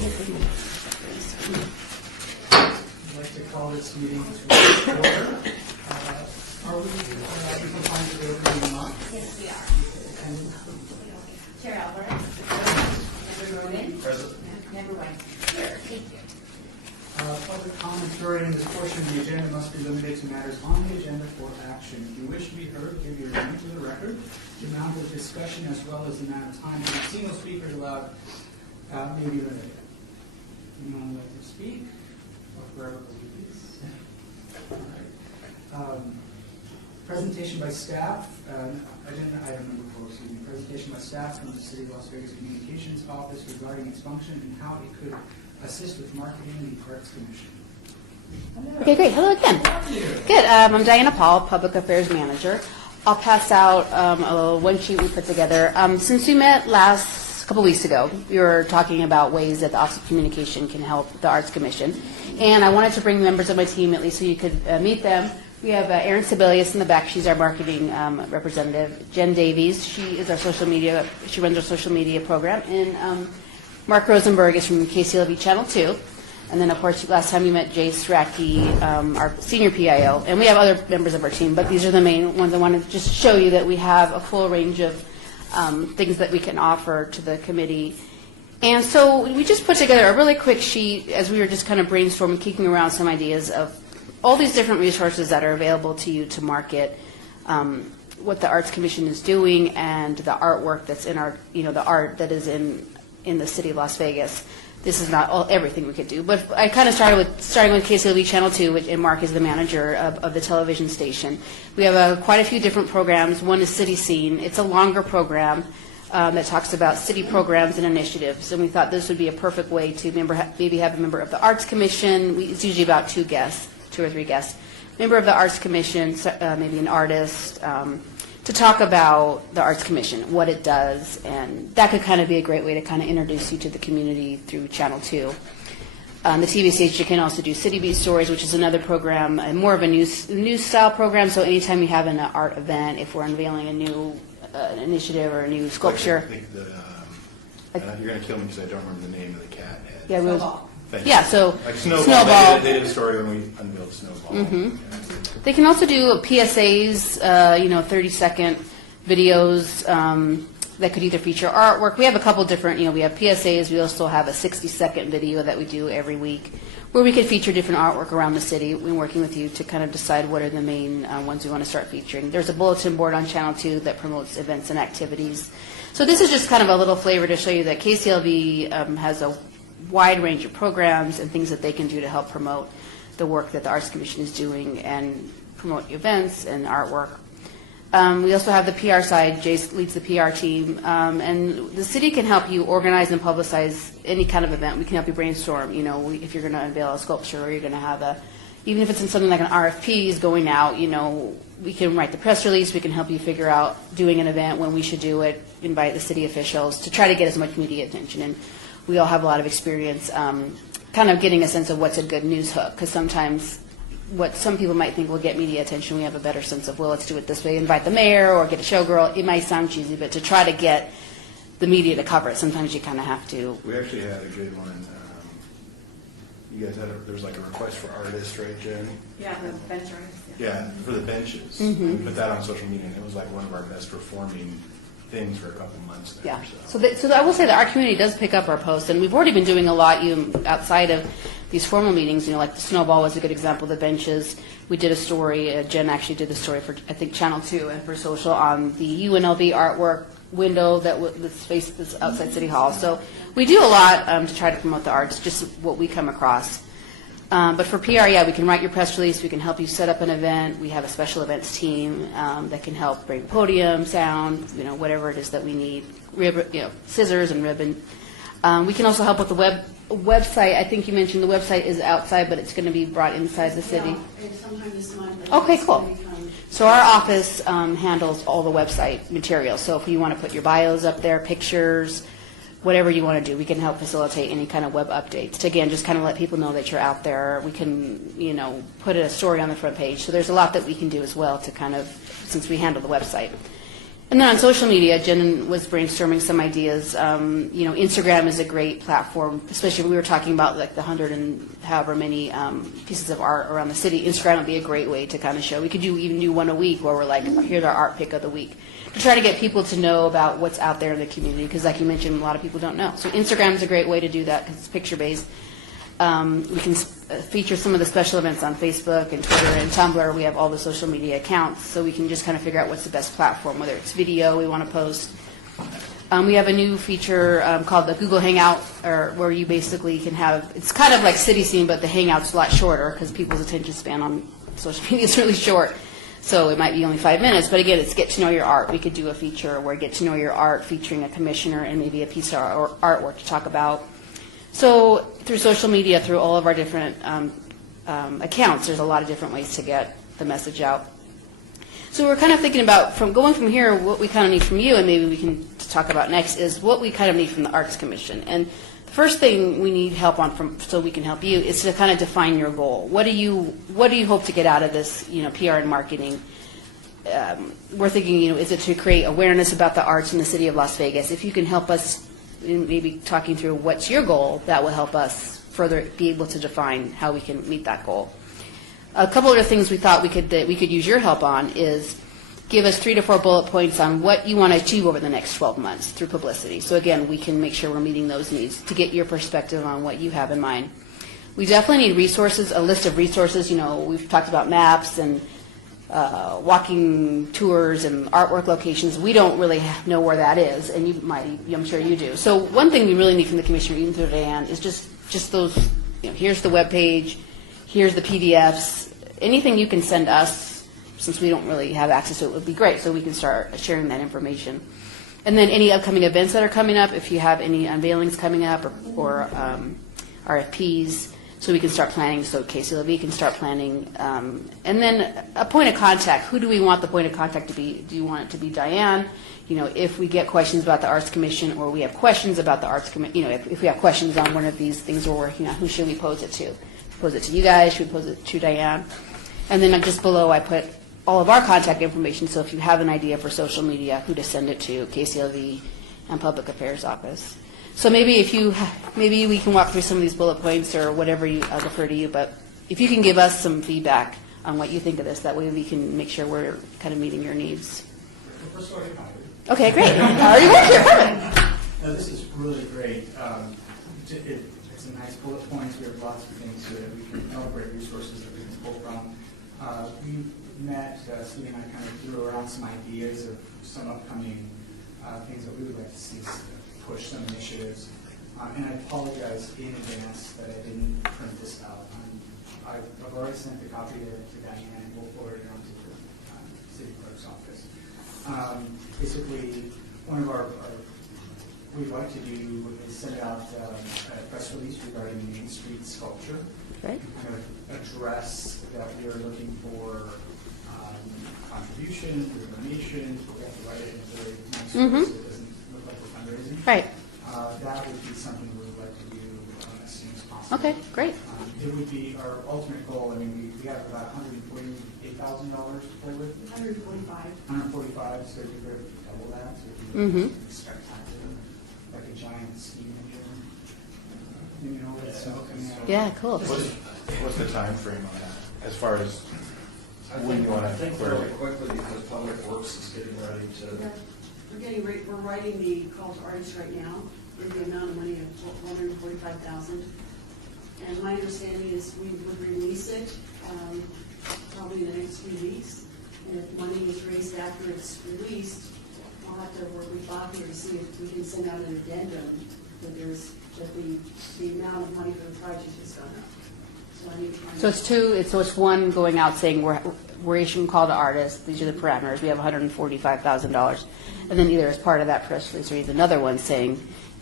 I'd like to call this meeting to order. Are we confined to the opening month? Yes, we are. And Chair Alvarez. Member Roman. Present. Member White. Here, thank you. public comment during this portion of the agenda must be limited to matters on the agenda for action. If you wish to be heard, give your name to the record, the amount of discussion as well as the amount of time. And single speakers allowed may be limited. Anyone would like to speak? Or forever please. All right. Presentation by staff, agenda item number 4, excuse me. Presentation by staff from the City of Las Vegas Communications Office regarding its function and how it could assist with marketing the Arts Commission. Okay, great. Hello again. Good. I'm Diana Paul, Public Affairs Manager. I'll pass out a little one sheet we put together. Since we met last couple weeks ago, we were talking about ways that the Office of Communication can help the Arts Commission. And I wanted to bring members of my team at least so you could meet them. We have Erin Sebelius in the back. She's our marketing representative. Jen Davies, she is our social media, she runs our social media program. And Mark Rosenberg is from KCLV Channel 2. And then, of course, last time we met Jay Strachey, our senior PIO. And we have other members of our team, but these are the main ones. I wanted to just show you that we have a full range of things that we can offer to the committee. And so we just put together a really quick sheet as we were just kind of brainstorming, kicking around some ideas of all these different resources that are available to you to market what the Arts Commission is doing and the artwork that's in our, the art that is in the city of Las Vegas. This is not everything we could do, but I kind of starting with KCLV Channel 2, and Mark is the manager of the television station. We have quite a few different programs. One is City Scene. It's a longer program that talks about city programs and initiatives, and we thought this would be a perfect way to maybe have a member of the Arts Commission. It's usually about 2 or 3 guests. Member of the Arts Commission, maybe an artist, to talk about the Arts Commission, what it does, and that could kind of be a great way to kind of introduce you to the community through Channel 2. The TV station can also do City Beat Stories, which is another program, more of a news style program, so anytime you have an art event, if we're unveiling a new initiative or a new sculpture. I think you're going to kill me because I don't remember the name of the cat head. Yeah, Snowball. So Like Snowball. Snowball. They did a story when we unveiled Snowball. Mm-hmm. They can also do PSAs, 30-second videos that could either feature artwork. We have a couple different, we have PSAs. We also have a 60-second video that we do every week where we could feature different artwork around the city. We're working with you to kind of decide what are the main ones we want to start featuring. There's a bulletin board on Channel 2 that promotes events and activities. So this is just kind of a little flavor to show you that KCLV has a wide range of programs and things that they can do to help promote the work that the Arts Commission is doing and promote events and artwork. We also have the PR side. Jay leads the PR team. And the city can help you organize and publicize any kind of event. We can help you brainstorm, if you're going to unveil a sculpture or you're going to have even if it's in something like an RFP is going out, we can write the press release. We can help you figure out doing an event, when we should do it, invite the city officials to try to get as much media attention. And we all have a lot of experience kind of getting a sense of what's a good news hook, because sometimes what some people might think will get media attention, we have a better sense of, well, let's do it this way, invite the mayor or get a showgirl. It might sound cheesy, but to try to get the media to cover it, sometimes you kind of have to. We actually had a good one. You guys there was like a request for artists, right, Jen? Yeah, the bench artists. Yeah, for the benches. Mm-hmm. We put that on social media, and it was like one of our best performing things for a couple months there. Yeah. So I will say that our community does pick up our posts, and we've already been doing a lot outside of these formal meetings. Like the Snowball was a good example. The benches. We did a story. Jen actually did the story for I think Channel 2 and for social on the UNLV artwork window that's faced this outside City Hall. So we do a lot to try to promote the arts. Just what we come across. But for PR, we can write your press release. We can help you set up an event. We have a special events team that can help bring podium, sound, whatever it is that we need, scissors and ribbon. We can also help with the website. I think you mentioned the website is outside, but it's going to be brought inside the city. Yeah, sometime this month. Okay, cool. So our office handles all the website material. So if you want to put your bios up there, pictures, whatever you want to do, we can help facilitate any kind of web updates. To, again, just kind of let people know that you're out there. We can, put a story on the front page. So there's a lot that we can do as well to kind of, since we handle the website. And then on social media, Jen was brainstorming some ideas. Instagram is a great platform, especially we were talking about like the 100 and however many pieces of art around the city. Instagram would be a great way to kind of show. We could even do one a week where we're like, here's our art pick of the week, to try to get people to know about what's out there in the community, because like you mentioned, a lot of people don't know. So Instagram is a great way to do that because it's picture-based. We can feature some of the special events on Facebook and Twitter and Tumblr. We have all the social media accounts, so we can just kind of figure out what's the best platform, whether it's video we want to post. We have a new feature called the Google Hangout, where you basically can have, it's kind of like City Scene, but the Hangout's a lot shorter because people's attention span on social media is really short. So it might be only 5 minutes, but again, it's get to know your art. We could do a feature where get to know your art featuring a commissioner and maybe a piece of artwork to talk about. So through social media, through all of our different accounts, there's a lot of different ways to get the message out. So we're kind of thinking about going from here, what we kind of need from you, and maybe we can talk about next, is what we kind of need from the Arts Commission. And the first thing we need help on so we can help you is to kind of define your goal. What do you hope to get out of this, PR and marketing? We're thinking, is it to create awareness about the arts in the city of Las Vegas? If you can help us in maybe talking through what's your goal, that will help us further be able to define how we can meet that goal. A couple other things we thought we could use your help on is give us 3 to 4 bullet points on what you want to achieve over the next 12 months through publicity. So again, we can make sure we're meeting those needs to get your perspective on what you have in mind. We definitely need resources, a list of resources. We've talked about maps and walking tours and artwork locations. We don't really know where that is, and I'm sure you do. So one thing we really need from the commissioner, even through Diane, is just those, here's the webpage, here's the PDFs, anything you can send us, since we don't really have access to it, would be great, so we can start sharing that information. And then any upcoming events that are coming up, if you have any unveilings coming up or RFPs, so we can start planning, so KCLV can start planning. And then a point of contact. Who do we want the point of contact to be? Do you want it to be Diane? If we get questions about the Arts Commission, or we have questions about the Arts Commission, if we have questions on one of these things we're working on, who should we pose it to? Pose it to you guys? Should we pose it to Diane? And then just below I put all of our contact information, so if you have an idea for social media, who to send it to, KCLV and Public Affairs Office. So maybe we can walk through some of these bullet points or whatever I'll defer to you, but if you can give us some feedback on what you think of this, that way we can make sure we're kind of meeting your needs. Okay, great. I already work here. Perfect. This is really great. It's a nice bullet points. We have lots of things that we can great resources that we can pull from. We met, Steve and I kind of threw around some ideas of some upcoming things that we would like to see push, some initiatives. And I apologize in advance that I didn't print this out. I've already sent the copy to Diane, and we'll forward it on to the city clerk's office. Basically, one of our we'd like to do is send out a press release regarding the Main Street sculpture. Right. Kind of address that we are looking for contributions or donations, but we have to write it in a very nice way so it doesn't look like we're fundraising. Right. That would be something we would like to do as soon as possible. Okay, great. It would be our ultimate goal. I mean, we have about $148,000 to play with. 145, so we could double that. So it would be spectacular, like a giant steam engine. It's Yeah, cool. What's the time frame on that, as far as when you want to think fairly quickly, because Public Works is getting ready to. We're writing the call to artists right now with the amount of money of $145,000. And my understanding is we would release it probably in the next few weeks. And if money is raised after it's released, I'll have to work with Bob here to see if we can send out an addendum that the amount of money for the project has gone up. So I need to find So it's one going out saying we're issuing a call to artists. These are the parameters. We have $145,000, and then either as part of that press release or either another one saying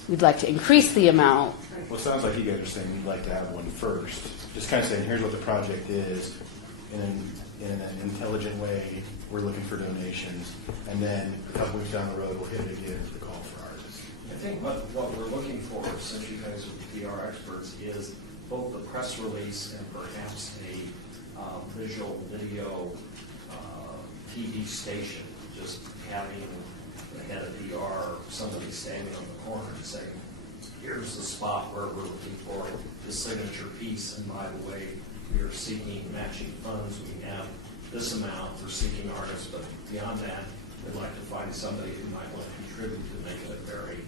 we'd like to increase the amount. Well, it sounds like you guys are saying you'd like to have one first. Just kind of saying, here's what the project is, and in an intelligent way, we're looking for donations, and then a couple weeks down the road, we'll hit it again with the call for artists. I think what we're looking for, since you guys are PR experts, is both the press release and perhaps a visual video TV station, just having the head of PR, somebody standing on the corner and saying, here's the spot where we're looking for the signature piece, and by the way, we are seeking matching funds. We have this amount, we're seeking artists, but beyond that, we'd like to find somebody who might want to contribute to make it a very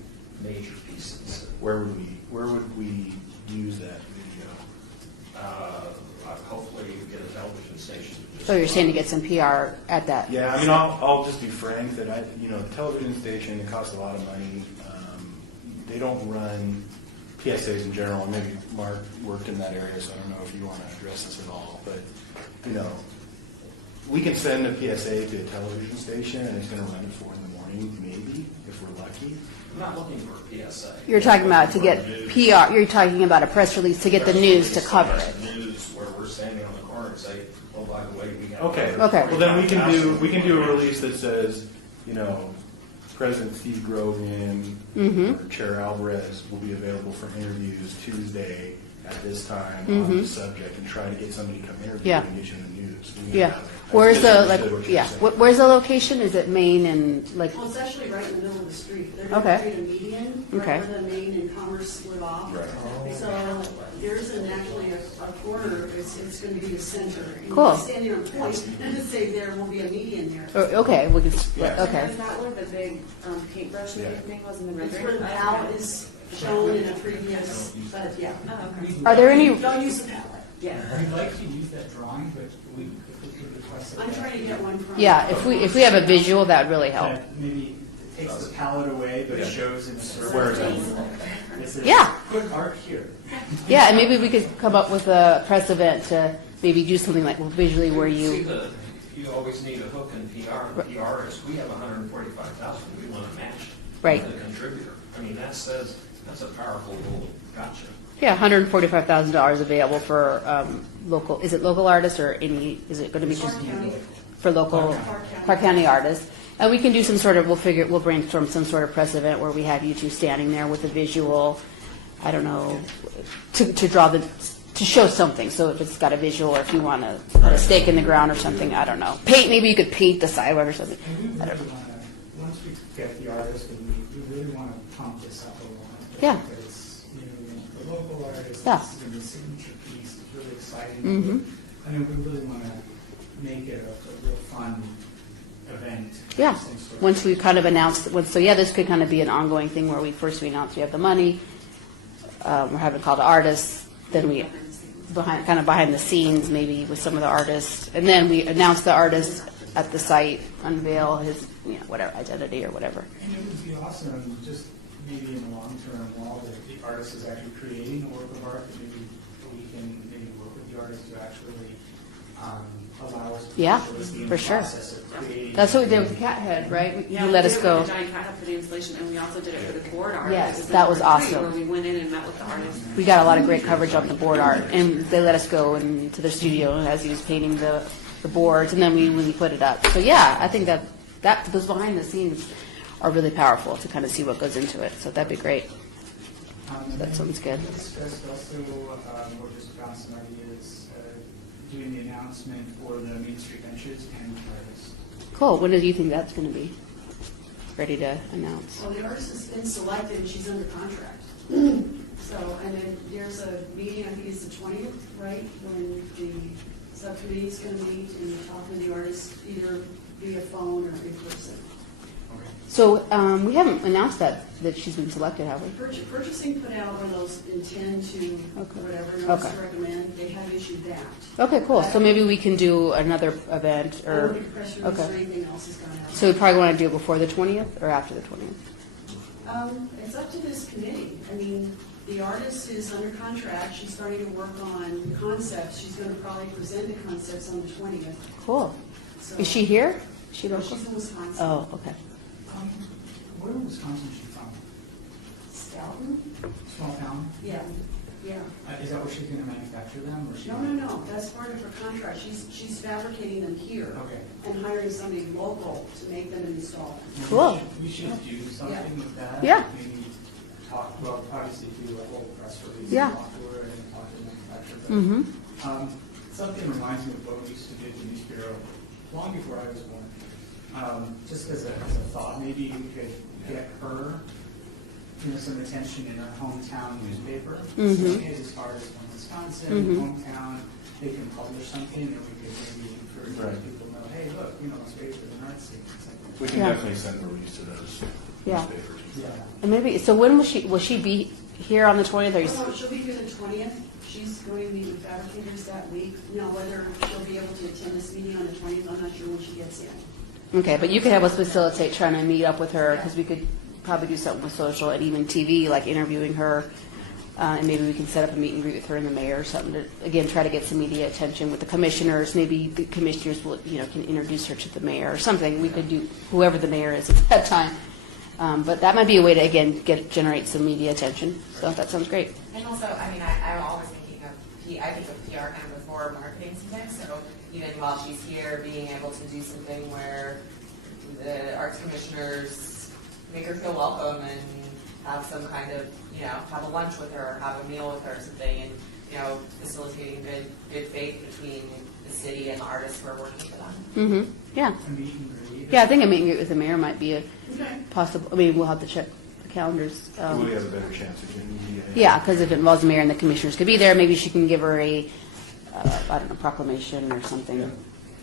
major piece of the city. Where would we use that video? Hopefully you get a television station. So you're saying to get some PR at that? Yeah, I mean, I'll just be frank that the television station, it costs a lot of money. They don't run PSAs in general, and maybe Mark worked in that area, so I don't know if you want to address this at all, but, we can send a PSA to a television station, and it's going to run at 4 in the morning, maybe, if we're lucky. I'm not looking for a PSA. You're talking about to get PR, you're talking about a press release to get the news to cover it. News where we're standing on the corner and say, oh, by the way, we have. Okay. Okay. Well, then we can do a release that says, President Steve Grogan or Chair Alvarez will be available for interviews Tuesday at this time on this subject, and try to get somebody to come interview Yeah. and get you in the news. Yeah. Where's where's the location? Is it Main and like? Well, it's actually right in the middle of the street. They're Okay. going to create a median, Okay. right where the Main and Commerce split off. Right. So there isn't actually a corner, it's going to be the center. And Cool. you standing on point, and to say there will be a median there. Okay, we can. Yeah. Okay. Is that where the big paintbrush Yeah. thing was in the It's rendering? where the palette is shown in a previous, but yeah. Oh, okay. Are there any? Don't use the palette. Yeah. We'd like to use that drawing, but if we could request that. I'm trying to get one from. Yeah, if we have a visual, that would really help. That maybe it takes the palette away, but it shows in a Where it's at. It says, Yeah. put art here. Yeah, and maybe we could come up with a press event to maybe do something like visually where See, you. you always need a hook in PR. The PR is, we have 145,000, we want to match Right. the contributor. I mean, that's a powerful little gotcha. Yeah, $145,000 available for local. Is it local artists or any? Is it going to be just Clark County. for local Clark County artists? And we can do some sort of. We'll brainstorm some sort of press event where we have you two standing there with a visual. I don't know, to draw to show something. So if it's got a visual, or if you want to put a stake in the ground or something, I don't know. Paint. Maybe you could paint the sidewalk or something. And we I really don't know. want to, once we get the artist, we really want to pump this up a lot. Yeah. Because, the local artists, Yeah. this is the signature piece, it's really exciting. Mhm. I mean, we really want to make it a real fun event. Yeah. Some sort of- Once we kind of announced, so yeah, this could kind of be an ongoing thing where we announce we have the money, we're having a call to artists, then we behind the scenes, maybe with some of the artists, and then we announce the artist at the site, unveil his whatever identity or whatever. And it would be awesome, just maybe in the long term, while the artist is actually creating a work of art, that maybe we can maybe work with the artist to actually allow us to Yeah, actually be in for the sure. process of creating. That's what we did with the cat head, right? Yeah, You let we us did it go. with the giant cat hut for the installation, and we also did it for the board art. Yes, It that was in part three, awesome. Where we went in and met with the artist. We got a lot of great coverage on the board art, and they let us go into the studio as he was painting the boards, and then when we put it up. So yeah, I think that those behind the scenes are really powerful to kind of see what goes into it. So that'd be great. And That then sounds good. We discussed also, or just bounced some ideas, doing the announcement for the Main Street benches and artists. Cool. When do you think that's going to be ready to announce? Well, the artist has been selected and she's under contract. So, and then there's a meeting, I think it's the 20th, right? When the subcommittee's going to meet and talk to the artist either via phone or in person. So we haven't announced that she's been selected, have we? Purchasing put out one of those intend to, Okay. whatever, notice Okay. to recommend, they have issued that. Okay, cool. So maybe we can do another event, I or don't think press release or okay. anything else has gone out. So we probably want to do it before the 20th or after the 20th. It's up to this committee. I mean, the artist is under contract, she's starting to work on concepts, she's going to probably present the concepts on the 20th. Cool. So- Is she here? Is she No, local? she's in Wisconsin. Oh, okay. Where in Wisconsin is she from? Stoughton? Small town? Yeah, yeah. Is that where she's going to manufacture them, or she? No, that's part of her contract. She's fabricating them here. Okay. And hiring somebody local to make them and install them. Maybe Cool. We should do something with that. Yeah. Maybe talk, well, obviously do a whole press release. Yeah. Talk to her and talk to the manufacturer. Mm-hmm. Something reminds me of what we used to do at the News Bureau long before I was born. just as a thought, maybe we could get her, some attention in her hometown newspaper. Mhm. Say, hey, this artist from Wisconsin, Mhm. hometown, they can publish something, and we could maybe encourage Right. people to know, hey, look, it's great for the art scene. It's like- We can Yeah. definitely send release to those Yeah. newspapers. Yeah. And maybe, so when will she be here on the 20th? Or Oh, she'll be here the 20th. She's going to meet with fabricators that week. Now, whether she'll be able to attend this meeting on the 20th, I'm not sure when she gets in. Okay, but you could have us facilitate trying to meet up with her, because we could probably do something with social and even TV, like interviewing her, and maybe we can set up a meet and greet with her and the mayor or something to, again, try to get some media attention with the commissioners. Maybe the commissioners will, can introduce her to the mayor or something. We could do, whoever the mayor is at that time. But that might be a way to, again, generate some media attention. So that sounds great. And also, I'm always thinking of, I think of PR kind of before marketing sometimes, so even while she's here, being able to do something where the arts commissioners make her feel welcome and have some kind of, have a lunch with her, or have a meal with her or something, and, facilitating good faith between the city and the artists who are working for them. Mm-hmm. Yeah. A meet and greet. Yeah, I think a meet and greet with the mayor might be a Okay. possible, we'll have to check the calendars. We have a better chance of getting media. Yeah, because if it involves the mayor and the commissioners could be there, maybe she can give her a, I don't know, proclamation or something. Yeah.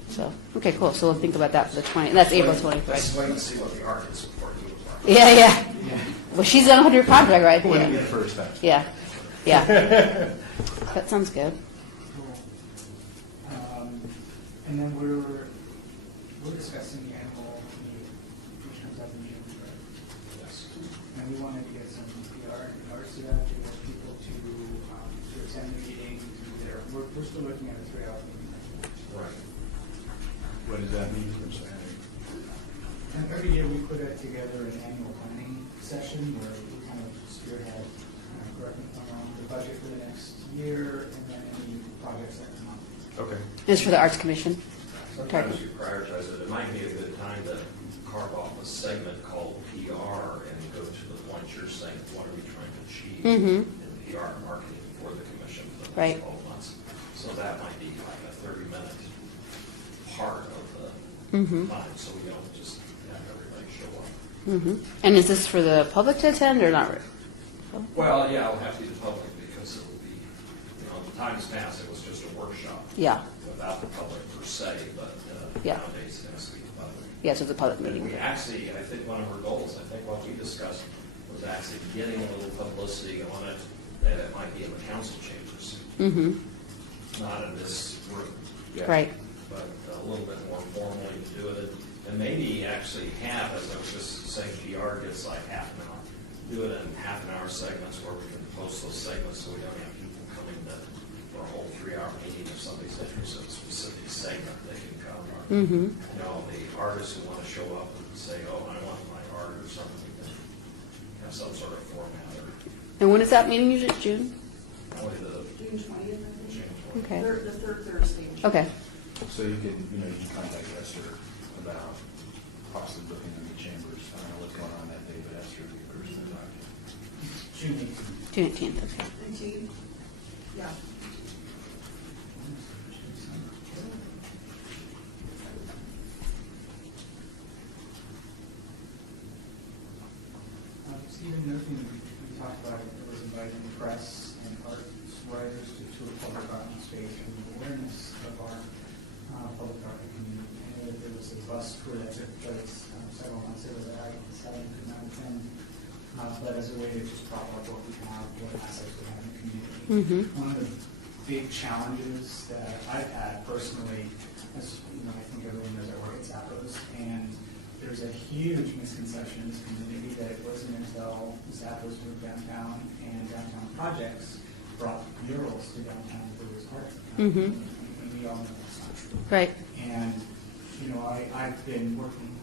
So, okay, cool. So we'll think about that for the 20th. That's April 20th, Let's right? wait and see what the artists report to us. Yeah, yeah. Yeah. Well, she's on her contract, right? When we Yeah. get first time. Yeah. Yeah. That sounds good. Cool. And then we're discussing the annual meeting, which comes up in June, right? Yes. And we wanted to get some PR in regards to that, to get people to attend the meeting, to be there. We're still looking at a 3-hour meeting. Right. What does that mean? I'm sorry. And every year we put together an annual planning session where we kind of spearhead, correct me if I'm wrong, the budget for the next year, and then any projects that come up. Okay. It's for the Arts Commission. Sometimes you prioritize it. It might be a good time to carve off a segment called PR and go to the point you're saying, what are we trying to achieve Mhm. in PR and marketing for the commission for the Right. next 12 months. So that might be like a 30-minute part of the Mm-hmm. time, so we don't just have everybody show up. Mm-hmm. And is this for the public to attend or not? Well, yeah, it'll have to be the public because it will be, the times past, it was just a workshop Yeah. without the public per se, but Yeah. nowadays it has to be the public. Yes, it's a public And meeting. we actually, I think one of our goals, I think what we discussed was actually getting a little publicity on it, that it might be in the council chambers, Mm-hmm. not in this room, Yeah. Right. but a little bit more formally to do it. And maybe actually have, as I was just saying, PR gets like half an hour. Do it in half-an-hour segments where we can post those segments so we don't have people coming for a whole 3-hour meeting. If somebody's interested in a specific segment, they can come. Or, Mm-hmm. the artists who want to show up and say, oh, I want my art or something, then have some sort of format or And when is that meeting usually? June? probably the June 20th, I think. change. Okay. The third Thursday. Okay. So you can contact Esther about possibly looking in the chambers. I don't know what's going on that day, but Esther would be a person to talk to. June 18th. June 18th. Okay. 19. Yeah. Stephen, another thing we talked about was inviting the press and arts writers to a public art space and awareness of our public art community. I know that there was a bus tour that took place several months ago that I decided could not attend, but as a way to just prop up what we have, what assets we have in the community. Mm-hmm. One of the big challenges that I've had personally, as I think everyone knows I work at Zappos, and there's a huge misconception in this community that it wasn't until Zappos moved downtown and downtown projects brought murals to downtown that there was art. Mhm. And we all know that's not true. Right. And, I've been working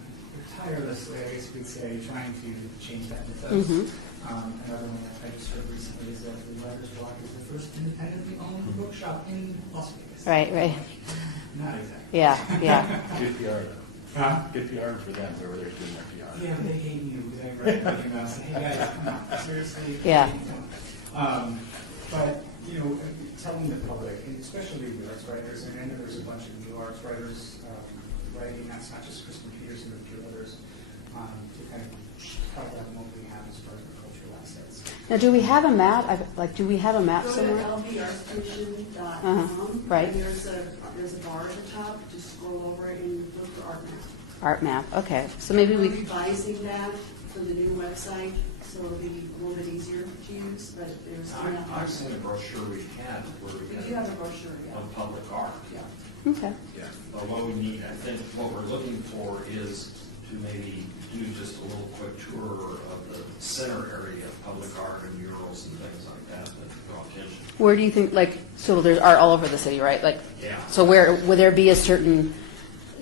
tirelessly, I guess you could say, trying to change that mythos. Mhm. Another one that I just heard recently is that the Writer's Block is the first independently owned bookshop in Las Vegas. Right, right. Not exactly. Yeah, yeah. Good PR though. Huh? Good PR for them, whoever they're doing their PR. Yeah, they hate you because I read my email and said, hey guys, come on, seriously. Yeah. But, telling the public, and especially the arts writers, and I know there's a bunch of new arts writers writing, that's not just Kristen Peterson, but a few others, to kind of help out what we have as far as our cultural assets. Now, do we have a map? Do we have a map Go to somewhere? lbrcommission.com. Right. And there's a bar at the top, just scroll over it and look for art map. Art map, okay. So maybe We're we, revising that for the new website, so it'll be a little bit easier to use, but there's enough. I've seen a brochure we had where We we do had have a brochure, yeah. on public art. Yeah. okay. Yeah, but what we need, I think, what we're looking for is to maybe do just a little quick tour of the center area of public art and murals and things like that that draw attention. Where do you think, like, so there's art all over the city, right? Like, Yeah. so where, would there be a certain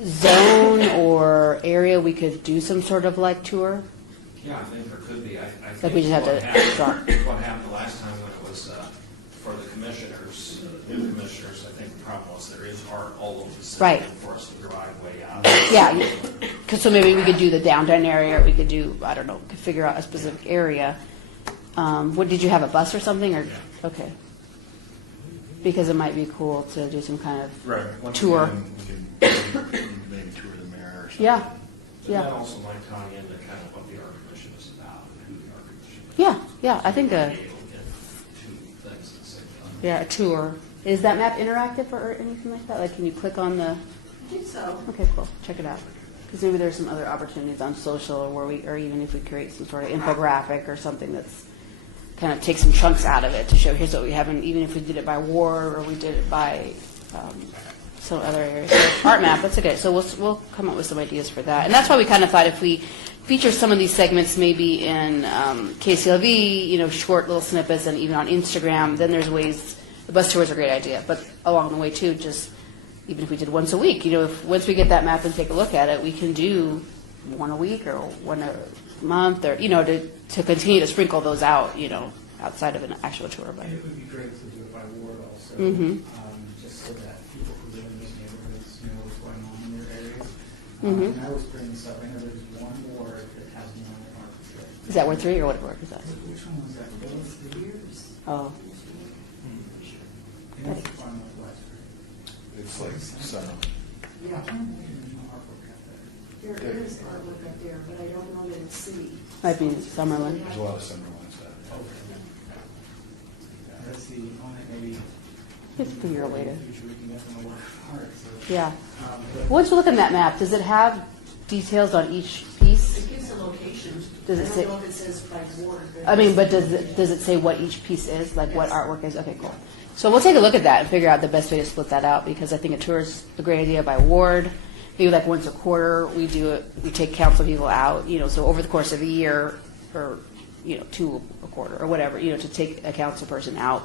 zone or area we could do some sort of like tour? Yeah, I think there could be. I think Like we just have what to happened- draw. What happened the last time when it was for the commissioners, new commissioners, I think the problem was there is art all over the city. Right. And for us to drive way out. Yeah, because so maybe we could do the downtown area, or we could do, I don't know, could figure out a specific area. What, did you have a bus or something, or, Yeah. okay. Because it might be cool to do some kind of Right. Once tour. again, we can maybe tour the mayor or something. Yeah. And that Yeah, also might tie into kind of what the art commission is about and who the art commission is. yeah, I think Be a, able to get two things at the same time. yeah, a tour. Is that map interactive or anything like that? Like, can you click on the, I think so. okay, cool, check it out. Because maybe there's some other opportunities on social, or where we, or even if we create some sort of infographic or something that's kind of take some chunks out of it to show here's what we have, and even if we did it by ward or we did it by some other areas. So art map, that's okay. So we'll come up with some ideas for that. And that's why we kind of thought if we feature some of these segments maybe in KCLV, you know, short little snippets, and even on Instagram, then there's ways, the bus tour is a great idea. But along the way too, just even if we did once a week, you know, if once we get that map and take a look at it, we can do one a week or one a month, or, you know, to continue to sprinkle those out, you know, outside of an actual tour. But It would be great to do it by ward also, Mhm. just so that people who live in those neighborhoods know what's going on in their areas. Mhm. And I always bring this up, I know there's one ward that has one art trip. is that Ward 3 or what ward is that? Which one was that? Those 3 years? Oh, And it's far northwest, It's like some, right? Yeah. Artwork out there. There is artwork up there, but I don't know that it's city. might be Summerlin. there's a lot of Summerlin stuff. That's the only, maybe. It's a year later. Future we can definitely work hard, so. Yeah. But Once we look at that map, does it have details on each piece? It gives a location. Does it I say- don't know if it says by ward. I mean, but does it say what each piece is, like what artwork is? Okay, cool. So we'll take a look at that and figure out the best way to split that out, because I think a tour is a great idea by ward. Maybe like once a quarter, we do it, we take council people out, you know, so over the course of a year, or, you know, 2 a quarter, or whatever, you know, to take a council person out.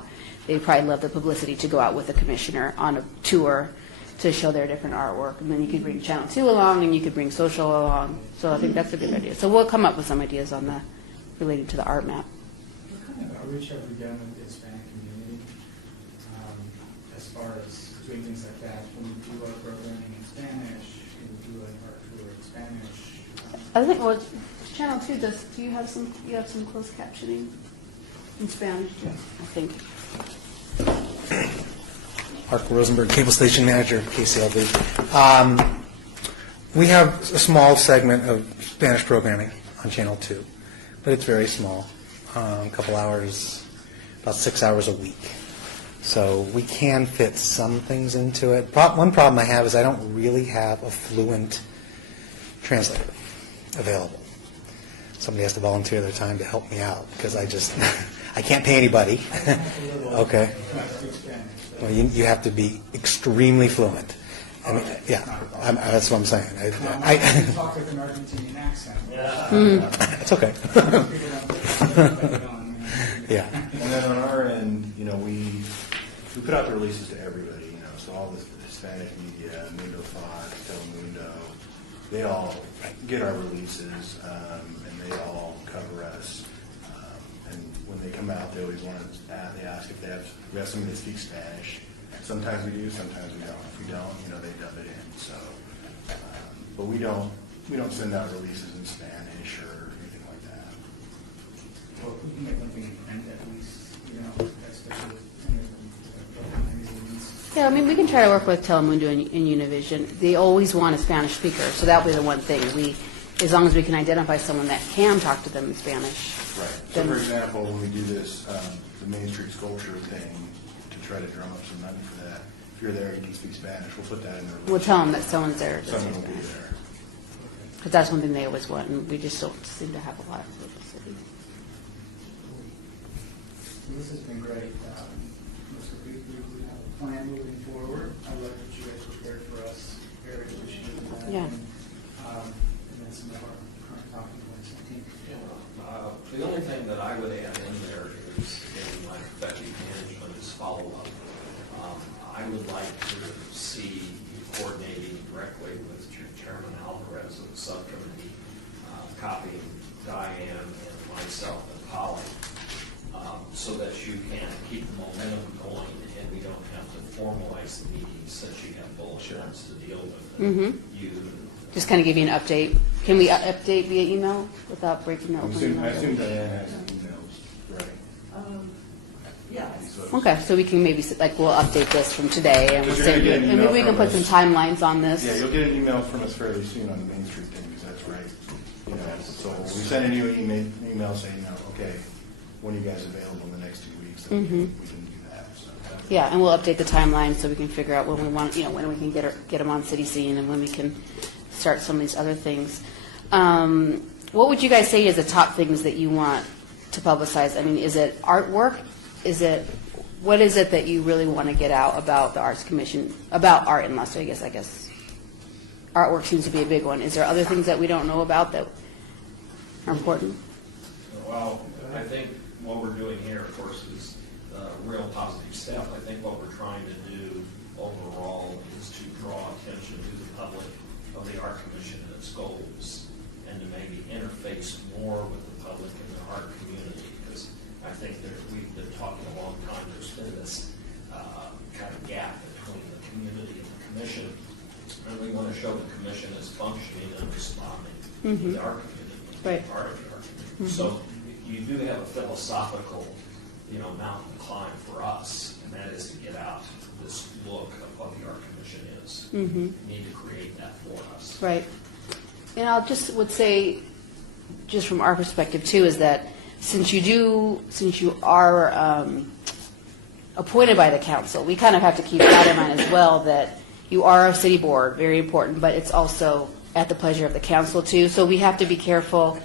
They'd probably love the publicity to go out with the commissioner on a tour to show their different artwork. And then you could bring Channel 2 along, and you could bring social along. So I think that's a good idea. So we'll come up with some ideas on the, related to the art map. what kind of outreach have we done with the Hispanic community, as far as doing things like that? When we do our programming in Spanish, when we do an art tour in Spanish. I think, well, Channel 2 does, do you have some closed captioning in Spanish? Yeah. I think. Mark Rosenberg, Cable Station Manager, KCLV. We have a small segment of Spanish programming on Channel 2, but it's very small, a couple hours, about 6 hours a week. So we can fit some things into it. One problem I have is I don't really have a fluent translator available. Somebody has to volunteer their time to help me out, because I can't pay anybody. Okay. Well, you have to be extremely fluent. I mean, yeah, that's what I'm saying. I talk with an Argentinian accent. It's okay. Yeah. And then on our end, you know, we put out the releases to everybody, you know, so all the Hispanic media, Mundo Fox, Telemundo, they all get our releases, and they all cover us. And when they come out, they always want to, they ask if we have somebody that speaks Spanish. Sometimes we do, sometimes we don't. If we don't, you know, they dub it in. So, but we don't send out releases in Spanish or anything like that. Well, we can make one thing in print at least, you know, especially with any of them, magazines. Yeah, I mean, we can try to work with Telemundo and Univision. They always want a Spanish speaker, so that'll be the one thing. As long as we can identify someone that can talk to them in Spanish. Right. So Then- for example, when we do this, the Main Street Sculpture thing, to try to drum up some money for that, if you're there, you can speak Spanish, we'll put that in there. We'll tell them that someone's there. Someone will be there. Because that's one thing they always want, and we just don't seem to have a lot of the city. This has been great. Looks like we have a plan moving forward. I love what you guys prepared for us. Very appreciative of that. Yeah. And then some of our current talking points. I think. The only thing that I would add in there is, again, like effective management is follow-up. I would like to see you coordinating directly with Chairman Alvarez of the subcommittee, copying Diane and myself and Polly, so that you can keep the momentum going and we don't have to formalize the meetings since you have bullet points to deal with. Mhm. You Just kind of give you an update. Can we update via email without breaking the I open assume email? Diane has some emails, right? Yeah. So- Okay, so we can maybe, we'll update this from today, and we'll Because you're send you, gonna get an and maybe we email can put from some us. timelines on this. Yeah, you'll get an email from us fairly soon on the Main Street thing, because that's right. You know, so we send you an email saying, okay, when are you guys available in the next 2 weeks? And we can do that, so. Yeah, and we'll update the timeline so we can figure out when we want, when we can get them on city scene and when we can start some of these other things. What would you guys say is the top things that you want to publicize? I mean, is it artwork? What is it that you really want to get out about the Arts Commission, about art in Las Vegas, I guess? Artwork seems to be a big one. Is there other things that we don't know about that are important? Well, I think what we're doing here, of course, is a real positive step. I think what we're trying to do overall is to draw attention to the public of the Art Commission and its goals, and to maybe interface more with the public and the art community, because I think that we've been talking a long time, there's been this kind of gap between the community and the commission, and we want to show the commission is functioning and responding to the art community, Right. part of the art community. So you do have a philosophical, mountain to climb for us, and that is to get out this look of what the art commission is. We need to create that for us. Right. And I'll just would say, just from our perspective too, is that since you are appointed by the council, we kind of have to keep that in mind as well, that you are a city board, very important, but it's also at the pleasure of the council too. So we have to be careful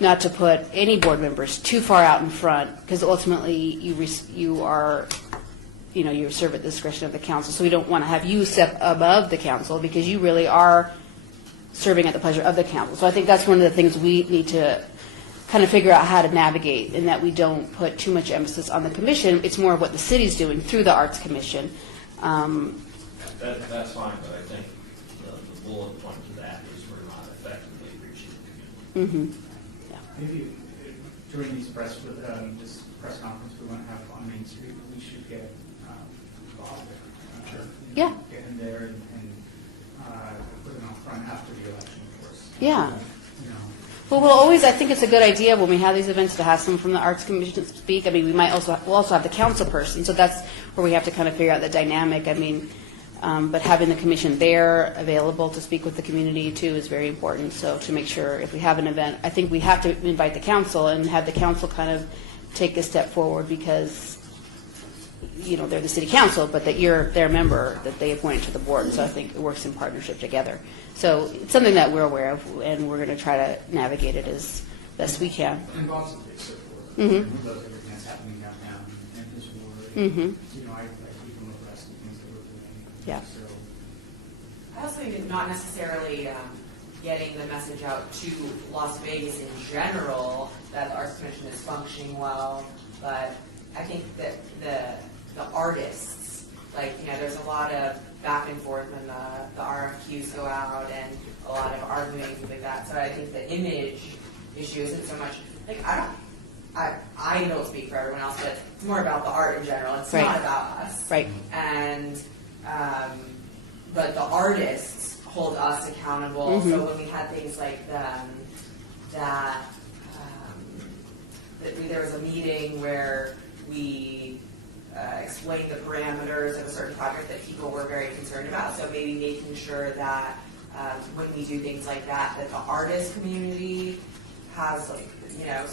not to put any board members too far out in front, because ultimately you serve at the discretion of the council. So we don't want to have you step above the council, because you really are serving at the pleasure of the council. So I think that's one of the things we need to kind of figure out how to navigate, in that we don't put too much emphasis on the commission. It's more of what the city's doing through the Arts Commission. That's fine, but I think the bullet point to that is we're not effectively reaching the community. Maybe during this press conference we want to have on Main Street, we should get Bob there. Sure. Yeah. Get him there and put him out front after the election, of course. Yeah. Well, I think it's a good idea when we have these events to have someone from the Arts Commission speak. I mean, we'll also have the council person, so that's where we have to kind of figure out the dynamic. I mean, but having the commission there available to speak with the community too is very important. So to make sure if we have an event, I think we have to invite the council and have the council kind of take a step forward, because they're the city council, but that you're their member that they appointed to the board. So I think it works in partnership together. So it's something that we're aware of, and we're going to try to navigate it as best we can. And Bob's a big supporter. Mhm. He loves everything that's happening downtown and his ward. I keep him abreast of things that we're doing. Yeah. So, I also think it's not necessarily getting the message out to Las Vegas in general that the Arts Commission is functioning well, but I think that the artists, there's a lot of back and forth when the RFQs go out and a lot of arguing and things like that. So I think the image issue isn't so much I don't speak for everyone else, but it's more about the art in general. It's Right. not about us. Right. And but the artists hold us accountable. So when we had things like there was a meeting where we explain the parameters of a certain project that people were very concerned about. So maybe making sure that when we do things like that, that the artist community has like, you know,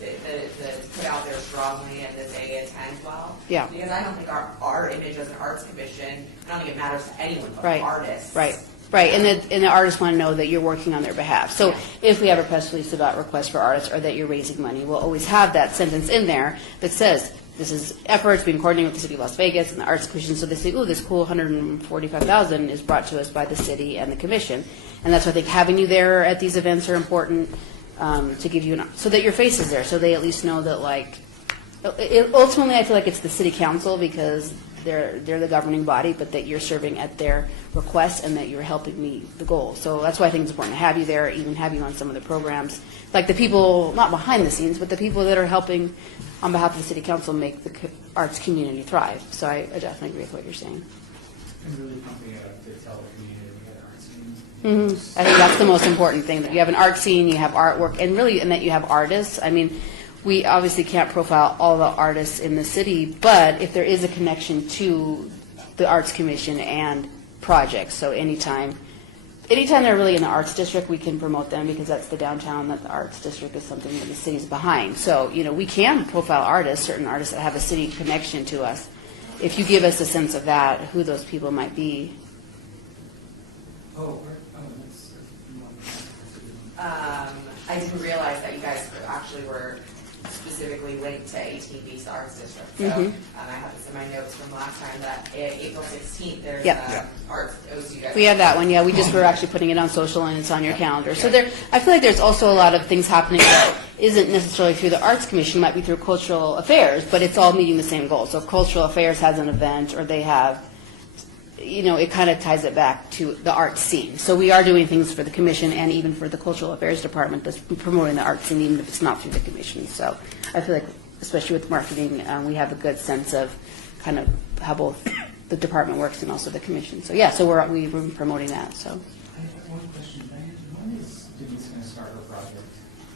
that it's put out there strongly and that they attend well. Yeah. Because I don't think our image as an arts commission, I don't think it matters to anyone but Right. artists. Right. Right, and the artists want to know that you're working on their behalf. So if we have a press release about requests for artists or that you're raising money, we'll always have that sentence in there that says, this is efforts being coordinated with the City of Las Vegas and the Arts Commission. So they say, oh, this cool $145,000 is brought to us by the city and the commission. And that's why I think having you there at these events are important, to give you so that your face is there, so they at least know that, like, ultimately I feel like it's the city council because they're the governing body, but that you're serving at their request and that you're helping meet the goal. So that's why I think it's important to have you there, even have you on some of the programs. Like the people, not behind the scenes, but the people that are helping on behalf of the city council make the arts community thrive. So I definitely agree with what you're saying. And really pumping it up to tell the community we had art scenes. Mm-hmm. I think that's the most important thing, that you have an art scene, you have artwork, and that you have artists. I mean, we obviously can't profile all the artists in the city, but if there is a connection to the Arts Commission and projects, so anytime they're really in the Arts District, we can promote them because that's the downtown, that the Arts District is something that the city's behind. So, you know, we can profile artists, certain artists that have a city connection to us. If you give us a sense of that, who those people might be. I didn't realize that you guys actually were specifically linked to 18 Beast Arts District. So I have this in my notes from last time that April 16th there's arts OSU guys. We have that one, yeah. We just were actually putting it on social and it's on your calendar. So I feel like there's also a lot of things happening that isn't necessarily through the Arts Commission, might be through Cultural Affairs, but it's all meeting the same goal. So if Cultural Affairs has an event or they have, you know, it kind of ties it back to the art scene. So we are doing things for the commission and even for the Cultural Affairs Department that's promoting the art scene, even if it's not through the commission. So I feel like, especially with marketing, we have a good sense of kind of how both the department works and also the commission. So yeah, so we've been promoting that. So. I have one question, Diane. When is Denise going to start her project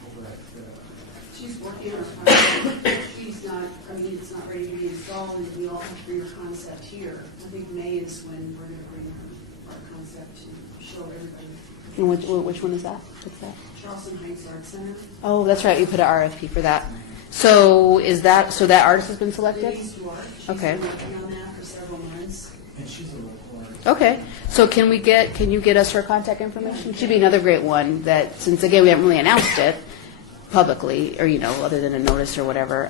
over at the? She's working on a project. She's not, I mean, it's not ready to be installed, and we all have to bring her concept here. I think May is when we're going to bring her our concept to show everybody. And which one is that? What's that? Charleston Heights Art Center. Oh, that's right. You put an RFP for that. So that artist has been selected? Denise Duarte. She's Okay. been working on that for several months. And she's a local artist. Okay. So can you get us her contact information? She'd be another great one that, since again, we haven't really announced it publicly, or, you know, other than a notice or whatever,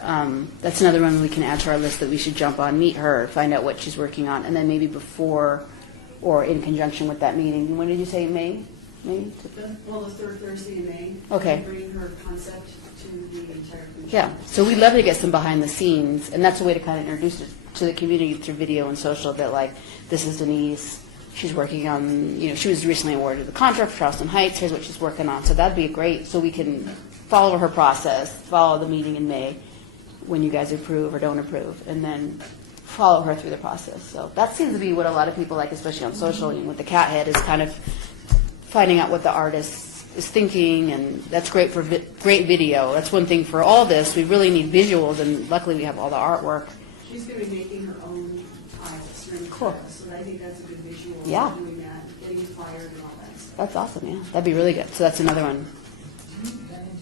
that's another one we can add to our list that we should jump on, meet her, find out what she's working on, and then maybe before or in conjunction with that meeting. When did you say, May? May? Well, the third Thursday in May. Okay. Bringing her concept to the entire commission. Yeah, so we'd love to get some behind the scenes, and that's a way to kind of introduce it to the community through video and social, that like, this is Denise, she's working on, you know, she was recently awarded the contract for Charleston Heights, here's what she's working on. So that'd be great, so we can follow her process, follow the meeting in May when you guys approve or don't approve, and then follow her through the process. So that seems to be what a lot of people like, especially on social, and with the cat head, is kind of finding out what the artist is thinking, and that's great for great video. That's one thing for all this. We really need visuals, and luckily we have all the artwork. She's going to be making her own tiles, ring Cool. tiles, so I think that's a good visual. Yeah. Doing that, getting fired and all that stuff. That's awesome, yeah. That'd be really good. So that's another one. Do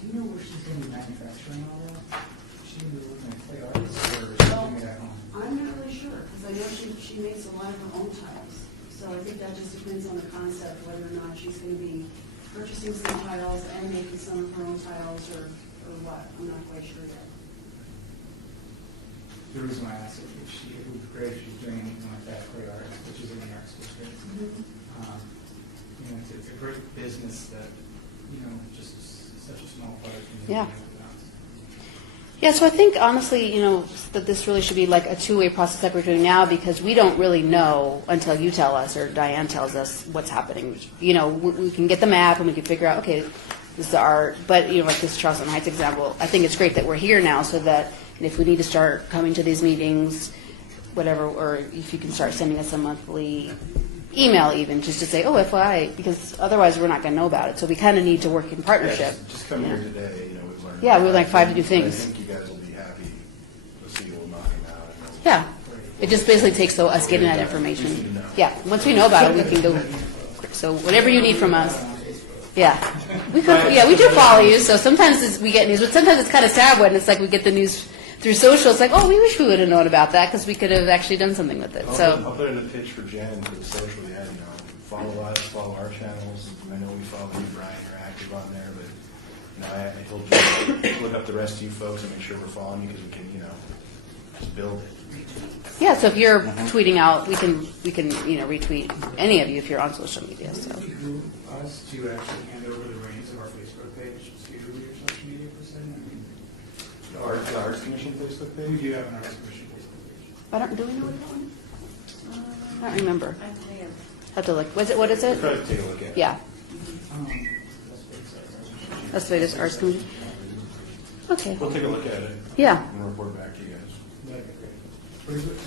you know where she's going to be manufacturing all that? Is she going to be looking at clay artists, or is she doing it at home? I'm not really sure, because I know she makes a lot of her own tiles. So I think that just depends on the concept, whether or not she's going to be purchasing some tiles and making some of her own tiles, or what. I'm not quite sure yet. The reason why I asked it would be great if she's doing anything like that, clay art, which is in the arts district. You know, it's a great business that, you know, just such a small part of the community. Yeah. Yeah, so I think honestly, you know, that this really should be like a two-way process like we're doing now, because we don't really know until you tell us or Diane tells us what's happening. You know, we can get the map and we can figure out, okay, this is art, but, you know, like this Charleston Heights example, I think it's great that we're here now, so that if we need to start coming to these meetings, whatever, or if you can start sending us a monthly email even, just to say, oh, FYI, because otherwise we're not going to know about it. So we kind of need to work in partnership. Yeah, just come here today, you know, we've learned. Yeah, we learned 5 to do I things. think you guys will be happy to see we'll knock them out. Yeah. It just basically takes us getting that information. Yeah, once we know about it, we can go. So whatever you need from us. Yeah, we do follow you. So sometimes we get news, but sometimes it's kind of sad when it's like we get the news through social. It's like, oh, we wish we would have known about that because we could have actually done something with it. I'll put in a pitch for Jen for the social. Yeah, follow us, follow our channels. I know we follow you, Brian. You're active on there, but I told you to look up the rest of you folks and make sure we're following you because we can, just build it. Yeah, so if you're tweeting out, we can retweet any of you if you're on social media. So. Would it behoove us to actually hand over the reins of our Facebook page to your social media person? The Arts Commission Facebook We page? do have an Arts Commission Facebook page. Do we know what that one? I don't remember. I may have. Have to look. What is it? Try to take a look at it. Yeah, That's what it says. that's the Arts Commission. Okay. We'll take a look at it. Yeah. And report back to you guys. That'd be great.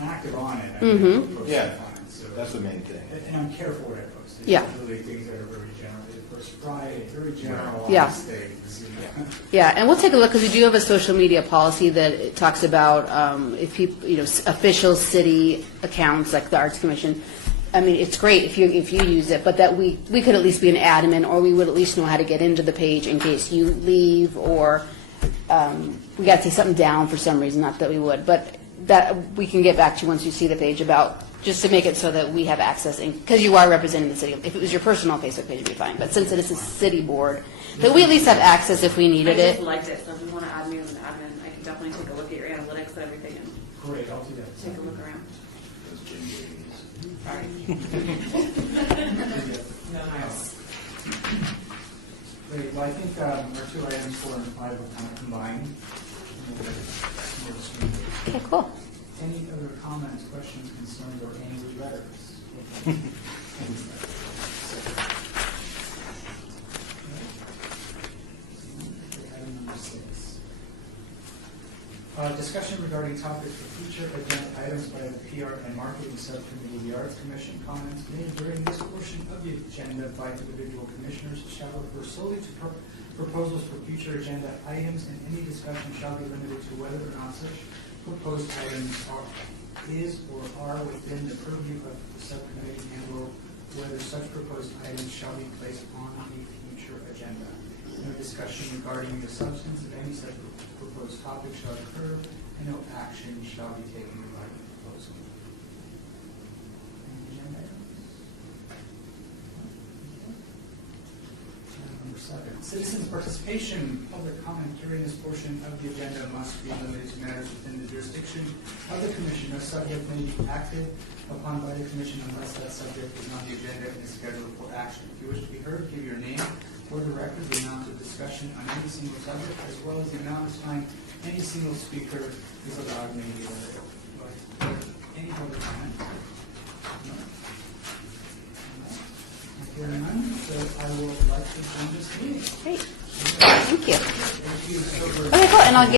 I'm active on it. Mhm. Post Yeah, fine, so- that's the main thing. And I'm careful what I post. It's Yeah. Really things that are very general. First Friday, very general. Yeah. Things. Yeah, and we'll take a look because we do have a social media policy that it talks about if people, official city accounts like the Arts Commission. I mean, it's great if you use it, but that we could at least be an admin, or we would at least know how to get into the page in case you leave, or we got to take something down for some reason. Not that we would, but that we can get back to you once you see the page about just to make it so that we have access, because you are representing the city. If it was your personal Facebook page, it'd be fine. But since it is a city board, that we at least have access if we needed I just it. liked it, so if you want to add me as an admin, I can definitely take a look at your analytics and everything and Great, I'll do that. take a look around. Those Jen Great, well, I think our two items 4 and 5 will kind of combine. Okay, cool. Any other comments, questions, concerns, or angry letters? Item number 6. Discussion regarding topics for future agenda items by the PR and Marketing Subcommittee of the Arts Commission. Comments made during this portion of the agenda by individual commissioners shall refer solely to proposals for future agenda items, and any discussion shall be limited to whether or not such proposed items are within the purview of the subcommittee, and or whether such proposed items shall be placed on a future agenda. No discussion regarding the substance of any such proposed topic shall occur, and no action shall be taken regarding the proposal. Any agenda items? Item number 7. Citizens' participation, public comment during this portion of the agenda must be limited to matters within the jurisdiction of the commission. No subject may be acted upon by the commission unless that subject is on the agenda and is scheduled for action. If you wish to be heard, give your name for the record, the amount of discussion on any single subject, as well as the amount of time any single speaker is allowed may be limited. Any other comment? No. Hearing none, so I will like to end this meeting. Great. Thank you. Thank you so very Okay, cool. And I'll get